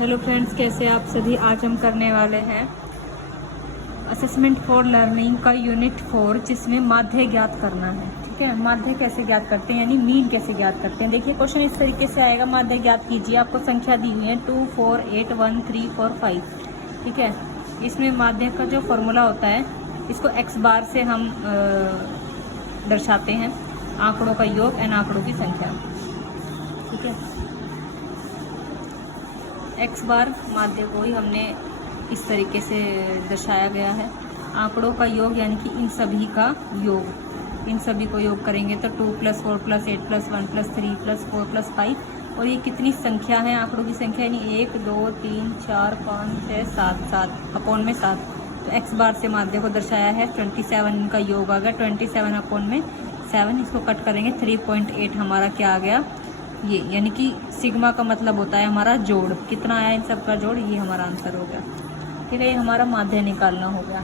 Hello friends, कैसे आप सभी। आज हम करने वाले हैं असेसमेंट फॉर लर्निंग का यूनिट 4, जिसमें माध्य ज्ञात करना है। ठीक है, माध्य कैसे ज्ञात करते हैं यानी मीन कैसे ज्ञात करते हैं। देखिए क्वेश्चन इस तरीके से आएगा। माध्य ज्ञात कीजिए। आपको संख्या दी हुई है 2, 4, 8, 1, 3, 4, 5। ठीक है, इसमें माध्य का जो फॉर्मूला होता है, इसको एक्स बार से हम दर्शाते हैं। आंकड़ों का योग एन आंकड़ों की संख्या। ठीक है, एक्स बार माध्य को ही हमने इस तरीके से दर्शाया गया है। आंकड़ों का योग यानी कि इन सभी का योग, इन सभी को योग करेंगे तो 2 + 4 + 8 + 1 + 3 + 4 + 5। और ये कितनी संख्या है, आंकड़ों की संख्या यानी 1, 2, 3, 4, 5, 6, 7, 7 अपॉन में 7। तो एक्स बार से माध्य को दर्शाया है। 27 इनका योग आ गया। 27 अपॉन में 7, इसको कट करेंगे 3.8 हमारा क्या आ गया ये, यानी कि सिग्मा का मतलब होता है हमारा जोड़। कितना आया इन सब का जोड़, ये हमारा आंसर हो गया। ठीक है, ये हमारा माध्य निकालना हो गया।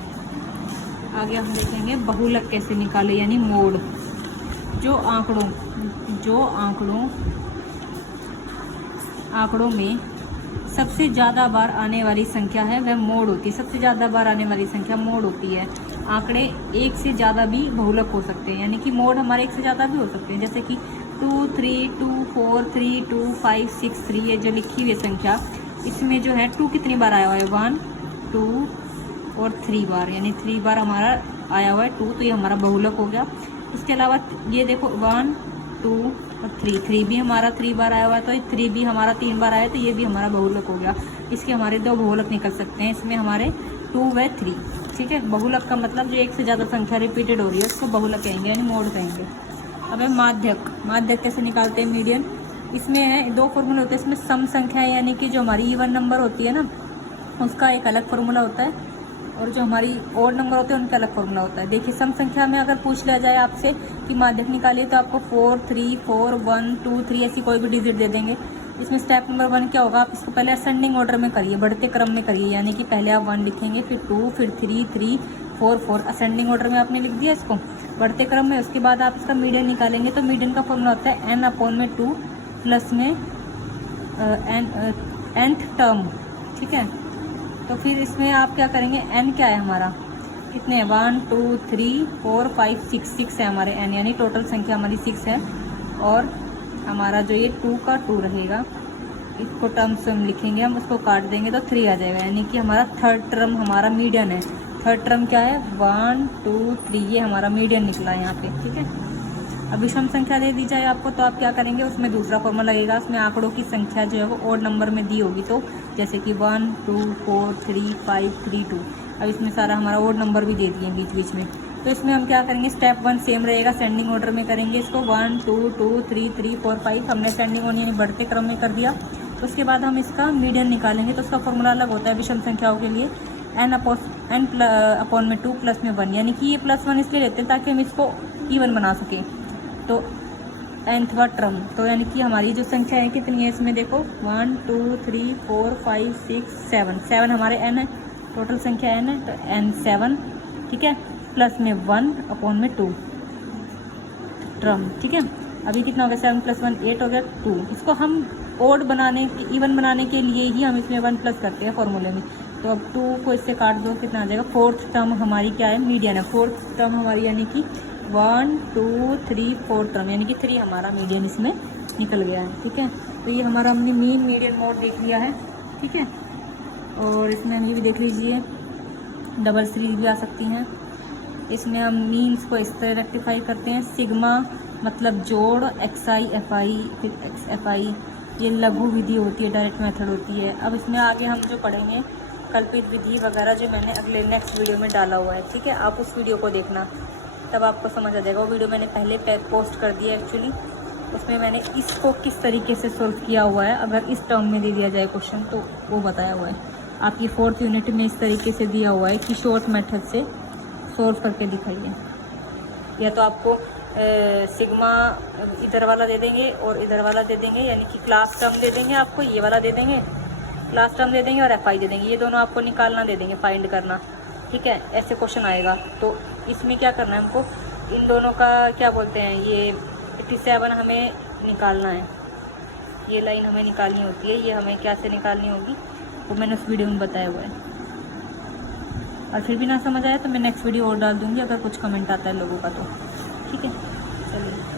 आगे हम देखेंगे बहुलक कैसे निकाले यानी मोड। जो आंकड़ों में सबसे ज़्यादा बार आने वाली संख्या है वह मोड होती है। सबसे ज़्यादा बार आने वाली संख्या मोड होती है। आंकड़े एक से ज़्यादा भी बहुलक हो सकते हैं, यानी कि मोड हमारे एक से ज़्यादा भी हो सकते हैं। जैसे कि 2, 3, 2, 4, 3, 2, 5, 6, 3, ये जो लिखी हुई संख्या, इसमें जो है 2 कितनी बार आया हुआ है, 1, 2 और 3 बार, यानी 3 बार हमारा आया हुआ है 2, तो ये हमारा बहुलक हो गया। इसके अलावा ये देखो 1, 2 और 3 भी हमारा 3 बार आया हुआ है, तो ये 3 भी हमारा 3 बार आया है, तो ये भी हमारा बहुलक हो गया। इसके हमारे 2 बहुलक निकल सकते हैं। इसमें हमारे 2 व 3। ठीक है, बहुलक का मतलब जो एक से ज़्यादा संख्या रिपीटेड हो रही है उसको बहुलक कहेंगे यानी मोड कहेंगे। अब है माध्यक कैसे निकालते हैं, मीडियन। इसमें है 2 फॉर्मूला होते हैं। इसमें सम संख्या यानी कि जो हमारी इवन नंबर होती है ना, उसका एक अलग फॉर्मूला होता है, और जो हमारी ओड नंबर होते हैं उनका अलग फॉर्मूला होता है। देखिए सम संख्या में अगर पूछ लिया जाए आपसे कि माध्यक निकालिए, तो आपको 4, 3, 4, 1, 2, 3 ऐसी कोई भी डिजिट दे देंगे। इसमें स्टेप नंबर 1 क्या होगा, आप इसको पहले असेंडिंग ऑर्डर में करिए, बढ़ते क्रम में करिए, यानी कि पहले आप 1 लिखेंगे, फिर 2, फिर 3, 3, 4, 4 असेंडिंग ऑर्डर में आपने लिख दिया इसको बढ़ते क्रम में। उसके बाद आप इसका मीडियन निकालेंगे, तो मीडियन का फॉर्मूला होता है n अपॉन में 2 प्लस में nth टर्म। ठीक है, तो फिर इसमें आप क्या करेंगे, n क्या है हमारा, कितने 1, 2, 3, 4, 5, 6 है हमारे n, यानी टोटल संख्या हमारी 6 है। और हमारा जो ये 2 का 2 रहेगा, इसको टर्म्स हम लिखेंगे, हम उसको काट देंगे तो 3 आ जाएगा, यानी कि हमारा थर्ड टर्म हमारा मीडियन है। थर्ड टर्म क्या है, 1, 2, 3, ये हमारा मीडियन निकला है यहाँ पे। ठीक है, अब विषम संख्या दे दी जाए आपको, तो आप क्या करेंगे, उसमें दूसरा फॉर्मूला लगेगा। उसमें आंकड़ों की संख्या जो है वो ओड नंबर में दी होगी, तो जैसे कि 1, 2, 4, 3, 5, 3, 2। अब इसमें सारा हमारा ओड नंबर भी दे दिए बीच बीच में। तो इसमें हम क्या करेंगे, स्टेप 1 सेम रहेगा, सेंडिंग ऑर्डर में करेंगे इसको। 1, 2, 2, 3, 3, 4, 5 हमने सेंडिंग ऑर्डर यानी बढ़ते क्रम में कर दिया। तो उसके बाद हम इसका मीडियन निकालेंगे, तो उसका फॉर्मूला अलग होता है विषम संख्याओं के लिए। n अपॉन में 2 प्लस में 1, यानी कि ये +1 इसलिए लेते हैं ताकि हम इसको इवन बना सकें। तो nthवा टर्म, तो यानी कि हमारी जो संख्या है कितनी है इसमें देखो, 1, 2, 3, 4, 5, 6, 7 हमारे n है, टोटल संख्या n है, तो n7। ठीक है, प्लस में 1 अपॉन में 2 टर्म। ठीक है, अभी कितना हो गया, 7 + 1 8 हो गया 2। इसको हम ओड बनाने इवन बनाने के लिए ही हम इसमें 1 प्लस करते हैं फॉर्मूले में। तो अब 2 को इससे काट दो, कितना आ जाएगा, 4th टर्म हमारी क्या है, मीडियन है। 4th टर्म हमारी यानी कि 1, 2, 3, 4 टर्म, यानी कि 3 हमारा मीडियन इसमें निकल गया है। ठीक है, तो ये हमारा हमने मीन मीडियन मोड देख लिया है। ठीक है, और इसमें हम ये भी देख लीजिए डबल सीरीज भी आ सकती हैं। इसमें हम मीन्स को इस तरह रेक्टिफाई करते हैं। सिग्मा मतलब जोड़, XI FI फिर XFI, ये लघु विधि होती है, डायरेक्ट मेथड होती है। अब इसमें आगे हम जो पढ़ेंगे कल्पित विधि वगैरह, जो मैंने अगले नेक्स्ट वीडियो में डाला हुआ है। ठीक है, आप उस वीडियो को देखना, तब आपको समझ आ जाएगा। वो वीडियो मैंने पहले पोस्ट कर दिया एक्चुअली, उसमें मैंने इसको किस तरीके से सोल्व किया हुआ है। अगर इस टर्म में दे दिया जाए क्वेश्चन तो वो बताया हुआ है। आपकी 4th यूनिट में इस तरीके से दिया हुआ है कि शॉर्ट मेथड से सोल्व करके दिखाइए। या तो आपको सिग्मा इधर वाला दे देंगे और इधर वाला दे देंगे, यानी कि क्लास टर्म दे देंगे आपको, ये वाला दे देंगे, क्लास टर्म दे देंगे और FI दे देंगे, ये दोनों आपको निकालना दे देंगे, फाइंड करना। ठीक है, ऐसे क्वेश्चन आएगा। तो इसमें क्या करना है हमको, इन दोनों का क्या बोलते हैं, ये 87 हमें निकालना है। ये लाइन हमें निकालनी होती है, ये हमें क्या से निकालनी होगी वो मैंने उस वीडियो में बताया हुआ है। और फिर भी ना समझ आया तो मैं नेक्स्ट वीडियो और डाल दूँगी अगर कुछ कमेंट आता है लोगों का तो। ठीक है, चलिए।